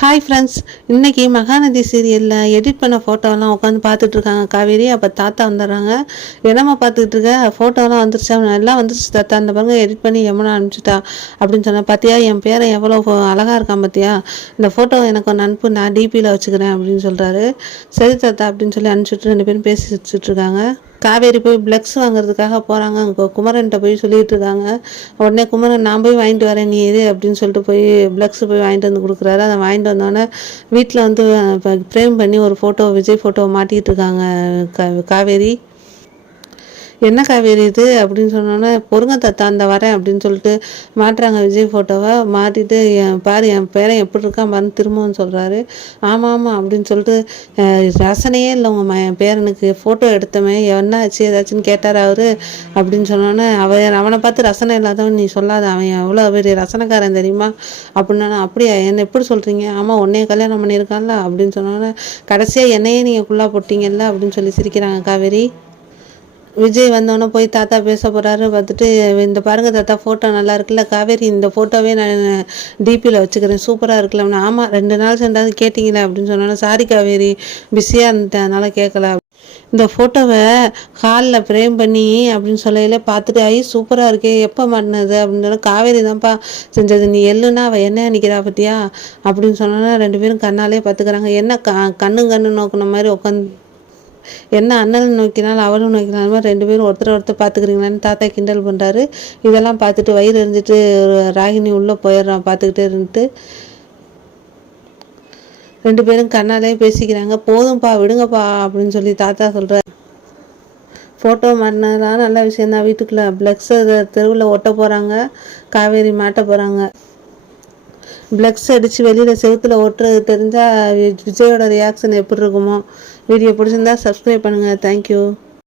Hi friends, இன்றைக்கி மகாநதி சீரியலில் edit பண்ண ஃபோட்டோலாம் உட்காந்து பார்த்துட்ருக்காங்க காவேரி. அப்போ தாத்தா வந்துடுறாங்க. என்னம்மா பார்த்துக்கிட்டு இருக்க, ஃபோட்டோலாம் வந்துருச்சா? எல்லாம் வந்துருச்சு தாத்தா, அந்த பாருங்க எடிட் பண்ணி எம்மனா அனுப்பிச்சிட்டா அப்படின்னு சொன்னேன். பார்த்தியா என் பேரை எவ்வளோ அழகாக இருக்கான் பார்த்தியா, இந்த ஃபோட்டோ எனக்கு ஒன்று அனுப்பு, நான் டிபியில் வச்சுக்கிறேன் அப்படின்னு சொல்கிறாரு. சரி தாத்தா அப்படின்னு சொல்லி அனுப்பிச்சிட்டு 2 பேரும் பேசி வச்சுட்ருக்காங்க. காவேரி போய் பிளக்ஸ் வாங்குறதுக்காக போகிறாங்க. அங்கே குமரன்கிட்ட போய் சொல்லிகிட்டு இருக்காங்க. உடனே குமரன் நான் போய் வாங்கிட்டு வரேன் நீ இது அப்படின்னு சொல்லிட்டு போய் பிளக்ஸ் போய் வாங்கிட்டு வந்து கொடுக்குறாரு. அதை வாங்கிட்டு வந்தோடனே வீட்டில் வந்து ஃப்ரேம் பண்ணி ஒரு ஃபோட்டோ, விஜய் ஃபோட்டோவை மாட்டிகிட்டு இருக்காங்க காவேரி. என்ன காவேரி இது அப்படின்னு சொன்னோன்னே, பொறுங்க தாத்தா அந்த வரேன் அப்படின்னு சொல்லிட்டு மாட்டுறாங்க விஜய் ஃபோட்டோவை. மாட்டிட்டு பாரு என் பேரன் எப்படி இருக்கான் பாருன்னு திரும்பவும் சொல்கிறாரு. ஆமாம் ஆமாம் அப்படின்னு சொல்லிட்டு, ரசனையே இல்லை உங்கள் பேரனுக்கு, ஃபோட்டோ எடுத்தவன் என்ன ஆச்சு ஏதாச்சுன்னு கேட்டார் அவர் அப்படின்னு சொன்னோன்னே, அவனை பார்த்து ரசனை இல்லாதவன் நீ சொல்லாத, அவன் எவ்வளோ பெரிய ரசனைக்காரன் தெரியுமா அப்படின்னா. அப்படியா, என்ன எப்படி சொல்கிறீங்க? ஆமாம் உன்னைய கல்யாணம் பண்ணியிருக்கான்ல அப்படின்னு சொன்னோன்னே, கடைசியாக என்னையே நீங்கள் குள்ளா போட்டிங்கல்ல அப்படின்னு சொல்லி சிரிக்கிறாங்க காவேரி. விஜய் வந்தோடனே போய் தாத்தா பேச போகிறாரு. பார்த்துட்டு, இந்த பாருங்கள் தாத்தா ஃபோட்டோ நல்லா இருக்குல்ல காவேரி, இந்த ஃபோட்டோவே நான் டிபியில் வச்சுக்கிறேன், சூப்பராக இருக்குல்ல. ஆமாம் 2 நாள் சென்றாவது கேட்டிங்களே அப்படின்னு சொன்னாலும், சாரி காவேரி பிஸியாக இருந்தேன் அதனால் கேட்கல. இந்த ஃபோட்டோவை ஹாலில் ஃப்ரேம் பண்ணி அப்படின்னு சொல்லையில பார்த்துட்டு, சூப்பராக இருக்கே, எப்போ மாட்டினது அப்படின்னு காவேரி தான்ப்பா செஞ்சது, நீ எள்ளுன்னா அவள் என்ன நிற்கிறா பார்த்தியா அப்படின்னு சொன்னோன்னா 2 பேரும் கண்ணாலே பார்த்துக்கிறாங்க. என்ன கண்ணு நோக்கின மாதிரி உட்காந்து, என்ன அண்ணன் நோக்கினாலும் அவளும் நோக்கினாலும் 2 பேரும் ஒருத்தர் பார்த்துக்கிறீங்களான்னு தாத்தா கிண்டல் பண்ணுறாரு. இதெல்லாம் பார்த்துட்டு வயிறு எரிஞ்சிட்டு ராகினி உள்ளே போயிடுறான். பார்த்துக்கிட்டே இருந்துட்டு 2 பேரும் கண்ணாலே பேசிக்கிறாங்க. போதும்ப்பா விடுங்கப்பா அப்படின்னு சொல்லி தாத்தா சொல்கிறார். ஃபோட்டோ மாட்டினதுலாம் நல்ல விஷயந்தான். வீட்டுக்குள்ளே பிளக்ஸை தெருவில் ஒட்ட போகிறாங்க, காவேரி மாட்ட போகிறாங்க. பிளக்ஸ் அடித்து வெளியில் செவுத்தில் ஒட்டுறது தெரிஞ்சால் விஜயோட ரியாக்ஷன் எப்படி இருக்குமோ. வீடியோ பிடிச்சிருந்தா சப்ஸ்கிரைப் பண்ணுங்கள். தேங்க்யூ.